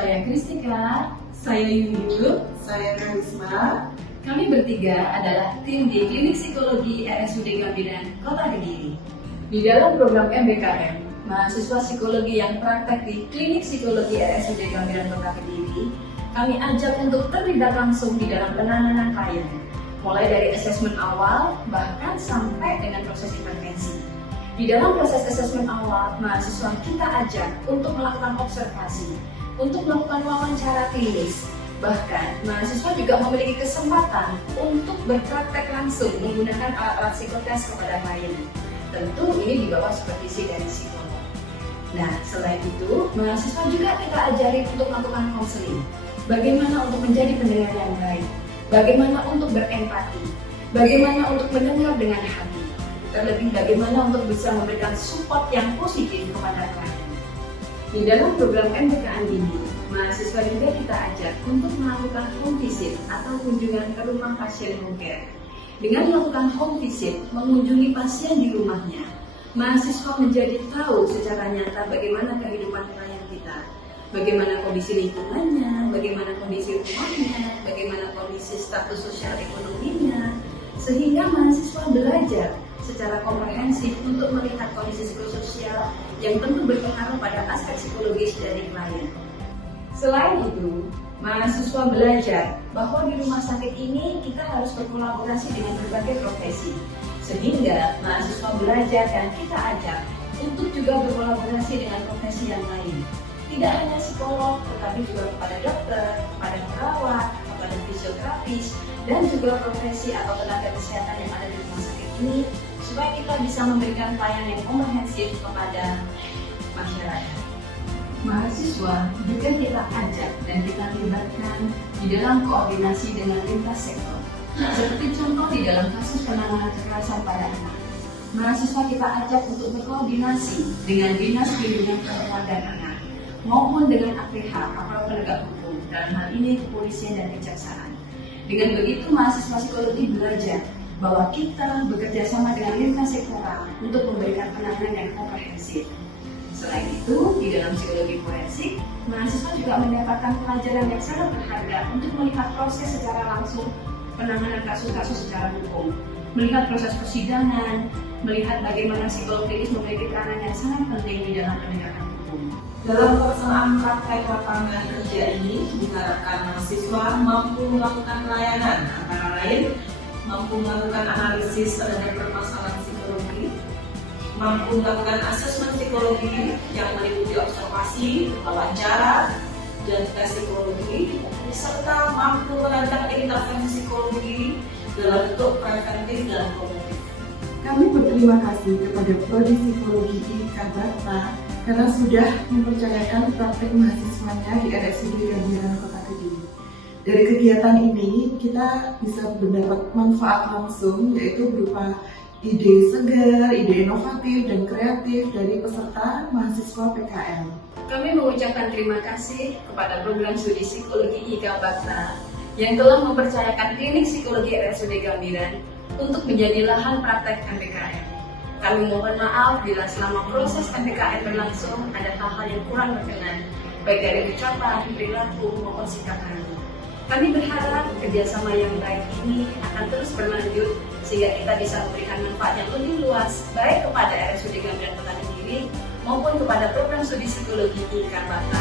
Saya Kristika, saya Yuyu, saya Karisma. Kami bertiga adalah tim di Klinik Psikologi RSUD Gambiran, Kota Kediri. Di dalam program MBKM, mahasiswa psikologi yang praktek di Klinik Psikologi RSUD Gambiran, Kota Kediri, kami ajak untuk terlibat langsung di dalam penanganan klien, mulai dari asesmen awal bahkan sampai dengan proses intervensi. Di dalam proses asesmen awal, mahasiswa kita ajak untuk melakukan observasi, untuk melakukan wawancara klinis. Bahkan, mahasiswa juga memiliki kesempatan untuk berpraktek langsung menggunakan alat-alat psikotes kepada klien. Tentu ini di bawah supervisi dari psikolog. Nah, selain itu, mahasiswa juga kita ajari untuk melakukan konseling. Bagaimana untuk menjadi pendengar yang baik, bagaimana untuk berempati, bagaimana untuk mendengar dengan hati, terlebih bagaimana untuk bisa memberikan support yang positif kepada klien. Di dalam program MBKM ini, mahasiswa juga kita ajak untuk melakukan home visit atau kunjungan ke rumah pasien home care. Dengan melakukan home visit, mengunjungi pasien di rumahnya, mahasiswa menjadi tahu secara nyata bagaimana kehidupan klien kita, bagaimana kondisi lingkungannya, bagaimana kondisi rumahnya, bagaimana kondisi status sosial ekonominya, sehingga mahasiswa belajar secara komprehensif untuk melihat kondisi psikososial yang tentu berpengaruh pada aspek psikologis dari klien. Selain itu, mahasiswa belajar bahwa di rumah sakit ini kita harus berkolaborasi dengan berbagai profesi, sehingga mahasiswa belajar dan kita ajak untuk juga berkolaborasi dengan profesi yang lain. Tidak hanya psikolog, tetapi juga kepada dokter, kepada perawat, kepada fisioterapis, dan juga profesi atau tenaga kesehatan yang ada di rumah sakit ini, supaya kita bisa memberikan pelayanan yang komprehensif kepada masyarakat. Mahasiswa juga kita ajak dan kita libatkan di dalam koordinasi dengan lintas sektor. Seperti contoh di dalam kasus penanganan kekerasan pada anak. Mahasiswa kita ajak untuk berkoordinasi dengan Dinas Perlindungan Perempuan dan Anak maupun dengan APH, aparat penegak hukum, dalam hal ini kepolisian dan kejaksaan. Dengan begitu, mahasiswa psikologi belajar bahwa kita bekerja sama dengan lintas sektoral untuk memberikan penanganan yang komprehensif. Selain itu, di dalam psikologi forensik, mahasiswa juga mendapatkan pelajaran yang sangat berharga untuk melihat proses secara langsung penanganan kasus-kasus secara hukum, melihat proses persidangan, melihat bagaimana psikolog klinis memiliki peranan yang sangat penting di dalam penegakan hukum. Dalam pelaksanaan praktek lapangan kerja ini, diharapkan mahasiswa mampu melakukan pelayanan, antara lain mampu melakukan analisis terhadap permasalahan psikologi, mampu melakukan asesmen psikologi yang meliputi observasi, wawancara, dan tes psikologi, serta mampu merancang intervensi psikologi dalam bentuk preventif dan kognitif. Kami berterima kasih kepada Prodi Psikologi IKA Bakta karena sudah mempercayakan praktek mahasiswanya di RSUD Gambiran Kota Kediri. Dari kegiatan ini, kita bisa mendapat manfaat langsung, yaitu berupa ide segar, ide inovatif dan kreatif dari peserta mahasiswa PKL. Kami mengucapkan terima kasih kepada program studi psikologi IKA Bakta yang telah mempercayakan Klinik Psikologi RSUD Gambiran untuk menjadi lahan praktek MBKM. Kami mohon maaf bila selama proses MBKM berlangsung ada hal-hal yang kurang berkenan, baik dari ucapan, perilaku, maupun sikap kami. Kami berharap kerjasama yang baik ini akan terus berlanjut sehingga kita bisa memberikan manfaat yang lebih luas baik kepada RSUD Gambiran Kota Kediri maupun kepada program studi psikologi IKA Bakta.